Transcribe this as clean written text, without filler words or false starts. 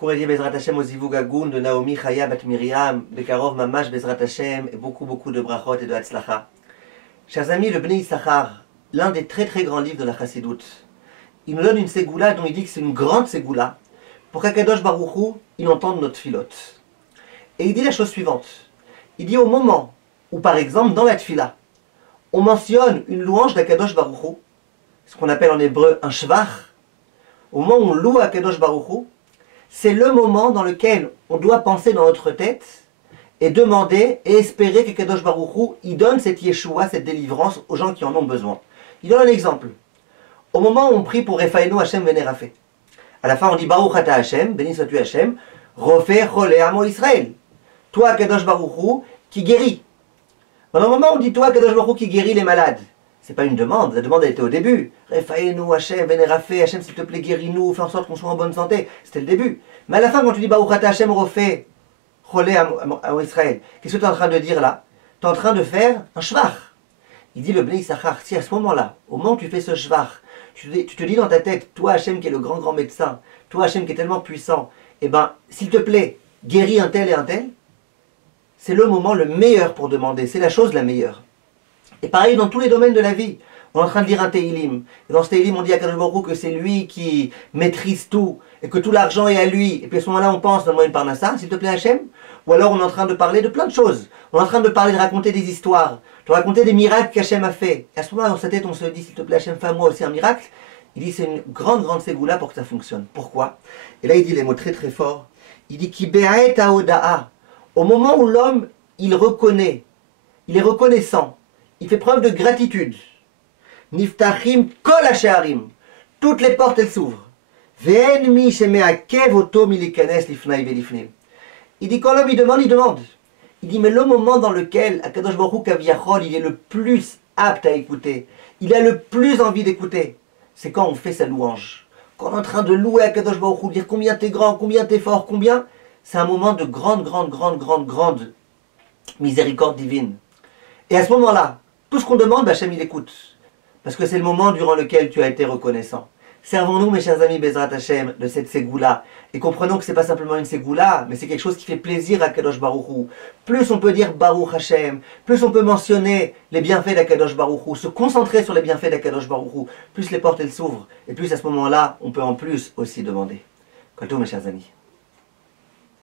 Courrier Bezrat Hashem au Zivug Agoun de Naomi Chaya Bat Miriam, Bekarov Mamash Bezrat Hashem, et beaucoup de brachot et de hatzlacha. Chers amis, le Bnei Issachar, l'un des très grands livres de la Chassidoute, il nous donne une ségoula dont il dit que c'est une grande ségoula pour qu'Akadosh Baruch Hu, il entende notre filote. Et il dit la chose suivante. Il dit au moment où, par exemple, dans la tfila, on mentionne une louange d'Akadosh Baruch Hu, ce qu'on appelle en hébreu un shvach, au moment où on loue Akadosh Baruch Hu, c'est le moment dans lequel on doit penser dans notre tête et demander et espérer qu'Akadosh Baruch Hu, il donne cette Yeshua, cette délivrance aux gens qui en ont besoin. Il donne un exemple. Au moment où on prie pour Refaenu Hashem Venerafé, à la fin on dit Baruch Ata Hashem, béni sois-tu Hashem, Rofé Chole Amo Israël. Toi Akadosh Baruch Hu qui guérit. Dans le moment où on dit toi Akadosh Baruch Hu qui guérit les malades, c'est pas une demande, la demande a été au début. Refaenu Hashem Venerafé, Hashem s'il te plaît guéris-nous, fais en sorte qu'on soit en bonne santé. C'était le début. Mais à la fin quand tu dis Baruch Ata Hashem Rofé Chole Amo Israël, qu'est-ce que tu es en train de dire là? Tu es en train de faire un shvach. Il dit le Bnei Issachar, si à ce moment-là, au moment où tu fais ce shvach, tu te dis dans ta tête, toi Hachem qui est le grand médecin, toi Hachem qui est tellement puissant, eh bien, s'il te plaît, guéris un tel et un tel, c'est le moment le meilleur pour demander, c'est la chose la meilleure. Et pareil dans tous les domaines de la vie, on est en train de lire un Teilim, et dans ce Teilim on dit à Kadosh Baruch Hu que c'est lui qui maîtrise tout, et que tout l'argent est à lui, et puis à ce moment-là on pense, donne-moi une parnassa, s'il te plaît Hachem, ou alors on est en train de parler de plein de choses, on est en train de parler, de raconter des histoires, de raconter des miracles qu'Hachem a fait. Et à ce moment-là, dans sa tête, on se dit, s'il te plaît, Hachem, fais à moi aussi un miracle. Il dit, c'est une grande ségoula pour que ça fonctionne. Pourquoi? Et là, il dit les mots très forts. Il dit, Ki be'aet ha'oda'a. Au moment où l'homme, il reconnaît, il est reconnaissant, il fait preuve de gratitude. Niftachim kol ha'she'arim. Toutes les portes, elles s'ouvrent. Ve'en mi sheme'akev oto milikanes lifnai ve'lifnim. Il dit, quand l'homme, il demande. Il dit, mais le moment dans lequel Akadosh Baruch Hu Kaviachol, il est le plus apte à écouter, il a le plus envie d'écouter, c'est quand on fait sa louange. Quand on est en train de louer Akadosh Baruch Hu, dire combien t'es grand, combien t'es fort, combien, c'est un moment de grande miséricorde divine. Et à ce moment-là, tout ce qu'on demande, Hachem il écoute. Parce que c'est le moment durant lequel tu as été reconnaissant. Servons-nous, mes chers amis, Bezrat Hashem, de cette ségoula. Et comprenons que ce n'est pas simplement une ségoula, mais c'est quelque chose qui fait plaisir à Kadosh Baruch Hu. Plus on peut dire Baruch Hashem, plus on peut mentionner les bienfaits d'Akadosh Baruch Hu, se concentrer sur les bienfaits d'Akadosh Baruch Hu, plus les portes elles s'ouvrent. Et plus à ce moment-là, on peut en plus aussi demander. Quant mes chers amis.